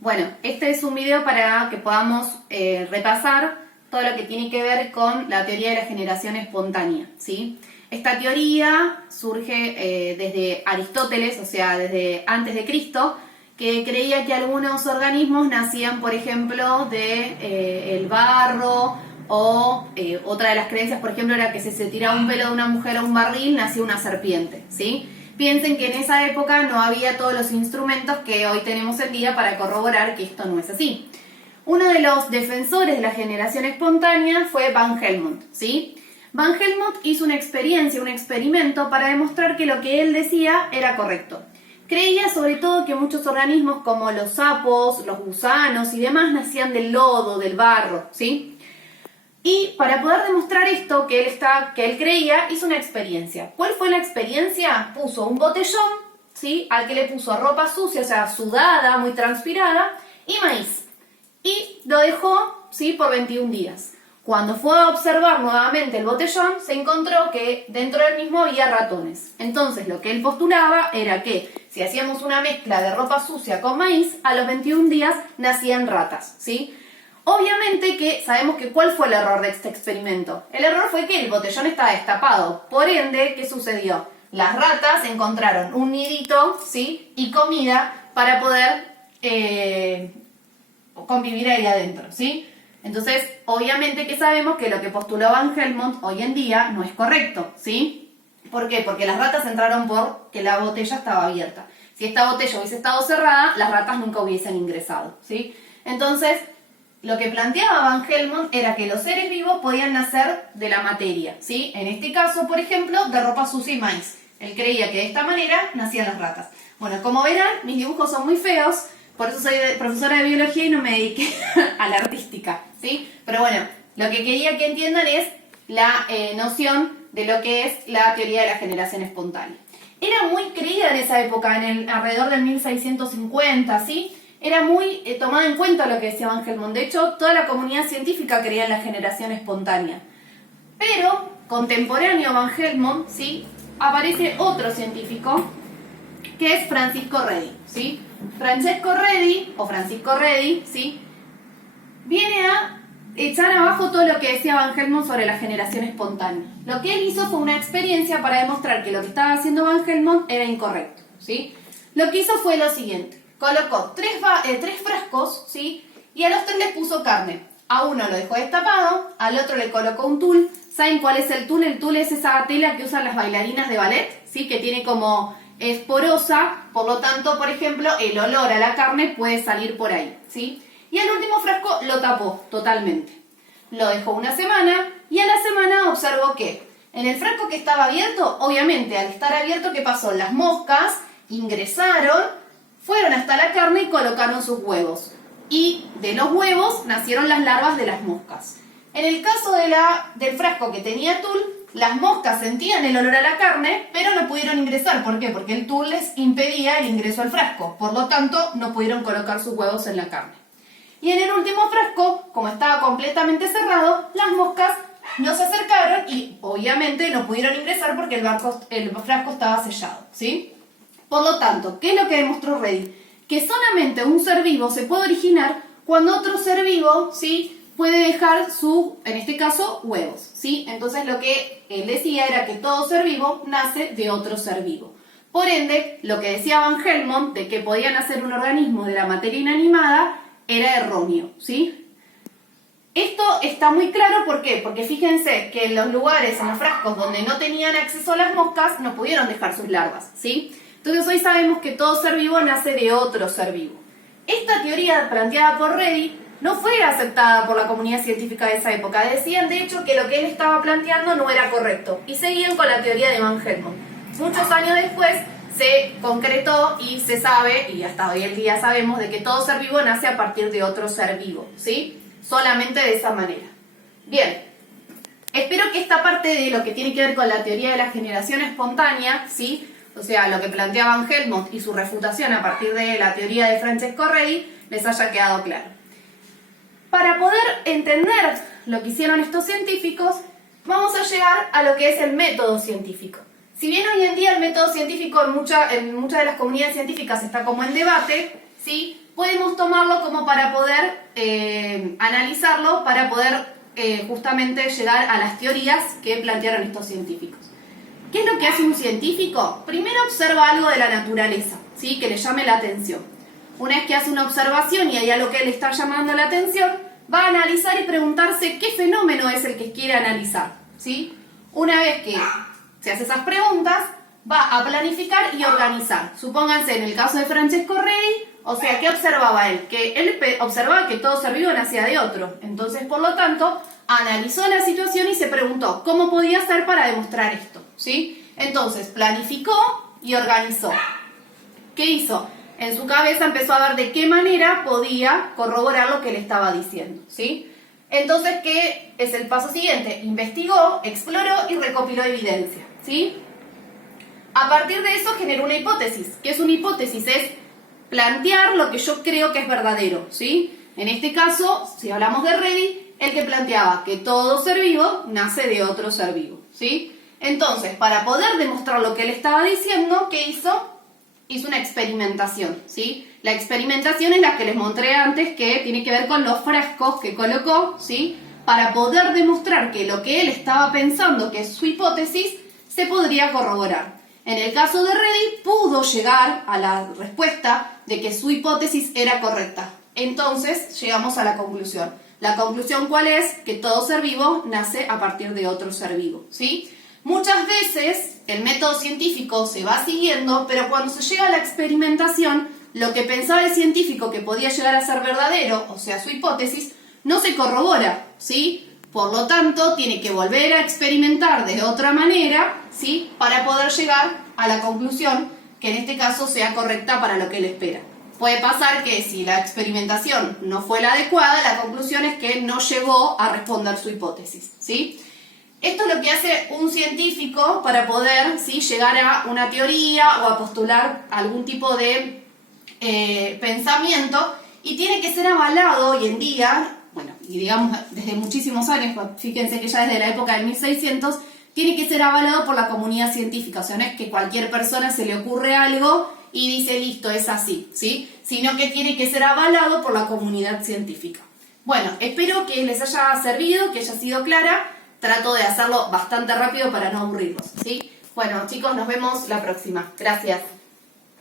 Bueno, este es un video para que podamos repasar todo lo que tiene que ver con la teoría de la generación espontánea, ¿sí? Esta teoría surge desde Aristóteles, o sea, desde antes de Cristo, que creía que algunos organismos nacían, por ejemplo, de el barro, o otra de las creencias, por ejemplo, era que si se tiraba un pelo de una mujer a un barril, nacía una serpiente, ¿sí? Piensen que en esa época no había todos los instrumentos que hoy tenemos el día para corroborar que esto no es así. Uno de los defensores de la generación espontánea fue Van Helmont, ¿sí? Van Helmont hizo una experiencia, un experimento para demostrar que lo que él decía era correcto. Creía sobre todo que muchos organismos como los sapos, los gusanos y demás nacían del lodo, del barro, ¿sí? Y para poder demostrar esto que él creía, hizo una experiencia. ¿Cuál fue la experiencia? Puso un botellón, ¿sí? Al que le puso ropa sucia, o sea, sudada, muy transpirada, y maíz. Y lo dejó, ¿sí? Por 21 días. Cuando fue a observar nuevamente el botellón, se encontró que dentro del mismo había ratones. Entonces, lo que él postulaba era que si hacíamos una mezcla de ropa sucia con maíz, a los 21 días nacían ratas, ¿sí? Obviamente que sabemos que ¿cuál fue el error de este experimento? El error fue que el botellón estaba destapado. Por ende, ¿qué sucedió? Las ratas encontraron un nidito, ¿sí? Y comida para poder convivir ahí adentro, ¿sí? Entonces, obviamente que sabemos que lo que postuló Van Helmont hoy en día no es correcto, ¿sí? ¿Por qué? Porque las ratas entraron porque la botella estaba abierta. Si esta botella hubiese estado cerrada, las ratas nunca hubiesen ingresado, ¿sí? Entonces, lo que planteaba Van Helmont era que los seres vivos podían nacer de la materia, ¿sí? En este caso, por ejemplo, de ropa sucia y maíz. Él creía que de esta manera nacían las ratas. Bueno, como verán, mis dibujos son muy feos, por eso soy profesora de biología y no me dediqué a la artística, ¿sí? Pero bueno, lo que quería que entiendan es la noción de lo que es la teoría de la generación espontánea. Era muy creída en esa época, alrededor del 1650, ¿sí? Era muy tomada en cuenta lo que decía Van Helmont. De hecho, toda la comunidad científica creía en la generación espontánea. Pero, contemporáneo a Van Helmont, ¿sí? Aparece otro científico, que es Francisco Redi, ¿sí? Francisco Redi, ¿sí? Viene a echar abajo todo lo que decía Van Helmont sobre la generación espontánea. Lo que él hizo fue una experiencia para demostrar que lo que estaba haciendo Van Helmont era incorrecto, ¿sí? Lo que hizo fue lo siguiente. Colocó tres frascos, ¿sí? Y a los tres les puso carne. A uno lo dejó destapado, al otro le colocó un tul. ¿Saben cuál es el tul? El tul es esa tela que usan las bailarinas de ballet, ¿sí? Que tiene es porosa, por lo tanto, por ejemplo, el olor a la carne puede salir por ahí, ¿sí? Y al último frasco lo tapó totalmente. Lo dejó una semana y a la semana observó que en el frasco que estaba abierto, obviamente al estar abierto, ¿qué pasó? Las moscas ingresaron, fueron hasta la carne y colocaron sus huevos. Y de los huevos nacieron las larvas de las moscas. En el caso del frasco que tenía tul, las moscas sentían el olor a la carne, pero no pudieron ingresar. ¿Por qué? Porque el tul les impedía el ingreso al frasco. Por lo tanto, no pudieron colocar sus huevos en la carne. Y en el último frasco, como estaba completamente cerrado, las moscas no se acercaron y obviamente no pudieron ingresar porque el frasco estaba sellado, ¿sí? Por lo tanto, ¿qué es lo que demostró Redi? Que solamente un ser vivo se puede originar cuando otro ser vivo, ¿sí? Puede dejar en este caso, huevos, ¿sí? Entonces lo que él decía era que todo ser vivo nace de otro ser vivo. Por ende, lo que decía Van Helmont de que podía nacer un organismo de la materia inanimada era erróneo, ¿sí? Esto está muy claro, ¿por qué? Porque fíjense que en los lugares, en los frascos donde no tenían acceso a las moscas, no pudieron dejar sus larvas, ¿sí? Entonces hoy sabemos que todo ser vivo nace de otro ser vivo. Esta teoría planteada por Redi no fue aceptada por la comunidad científica de esa época. Decían de hecho que lo que él estaba planteando no era correcto y seguían con la teoría de Van Helmont. Muchos años después se concretó y se sabe, y hasta hoy en día sabemos, de que todo ser vivo nace a partir de otro ser vivo, ¿sí? Solamente de esa manera. Bien, espero que esta parte de lo que tiene que ver con la teoría de la generación espontánea, ¿sí? O sea, lo que plantea Van Helmont y su refutación a partir de la teoría de Francisco Redi, les haya quedado claro. Para poder entender lo que hicieron estos científicos, vamos a llegar a lo que es el método científico. Si bien hoy en día el método científico en muchas de las comunidades científicas está como en debate, ¿sí? podemos tomarlo como para poder analizarlo, para poder justamente llegar a las teorías que plantearon estos científicos. ¿Qué es lo que hace un científico? Primero observa algo de la naturaleza, ¿sí? Que le llame la atención. Una vez que hace una observación y hay algo que le está llamando la atención, va a analizar y preguntarse qué fenómeno es el que quiere analizar, ¿sí? Una vez que se hace esas preguntas, va a planificar y organizar. Supónganse en el caso de Francesco Redi, o sea, ¿qué observaba él? Que él observaba que todo ser vivo nacía de otro. Entonces, por lo tanto, analizó la situación y se preguntó cómo podía hacer para demostrar esto, ¿sí? Entonces, planificó y organizó. ¿Qué hizo? En su cabeza empezó a ver de qué manera podía corroborar lo que le estaba diciendo, ¿sí? Entonces, ¿qué es el paso siguiente? Investigó, exploró y recopiló evidencia, ¿sí? A partir de eso generó una hipótesis. ¿Qué es una hipótesis? Es plantear lo que yo creo que es verdadero, ¿sí? En este caso, si hablamos de Redi, el que planteaba que todo ser vivo nace de otro ser vivo, ¿sí? Entonces, para poder demostrar lo que él estaba diciendo, ¿qué hizo? Hizo una experimentación, ¿sí? La experimentación es la que les mostré antes, que tiene que ver con los frascos que colocó, ¿sí? Para poder demostrar que lo que él estaba pensando, que es su hipótesis, se podría corroborar. En el caso de Redi, pudo llegar a la respuesta de que su hipótesis era correcta. Entonces, llegamos a la conclusión. ¿La conclusión cuál es? Que todo ser vivo nace a partir de otro ser vivo, ¿sí? Muchas veces el método científico se va siguiendo, pero cuando se llega a la experimentación, lo que pensaba el científico que podía llegar a ser verdadero, o sea, su hipótesis, no se corrobora, ¿sí? Por lo tanto, tiene que volver a experimentar de otra manera, ¿sí? Para poder llegar a la conclusión que en este caso sea correcta para lo que él espera. Puede pasar que si la experimentación no fue la adecuada, la conclusión es que no llegó a responder su hipótesis, ¿sí? Esto es lo que hace un científico para poder, ¿sí? Llegar a una teoría o a postular algún tipo de pensamiento, y tiene que ser avalado hoy en día, bueno, y digamos desde muchísimos años, fíjense que ya desde la época del 1600, tiene que ser avalado por la comunidad científica. O sea, no es que cualquier persona se le ocurre algo y dice listo, es así, ¿sí? Sino que tiene que ser avalado por la comunidad científica. Bueno, espero que les haya servido, que haya sido clara. Trato de hacerlo bastante rápido para no aburrirlos, ¿sí? Bueno, chicos, nos vemos la próxima. Gracias.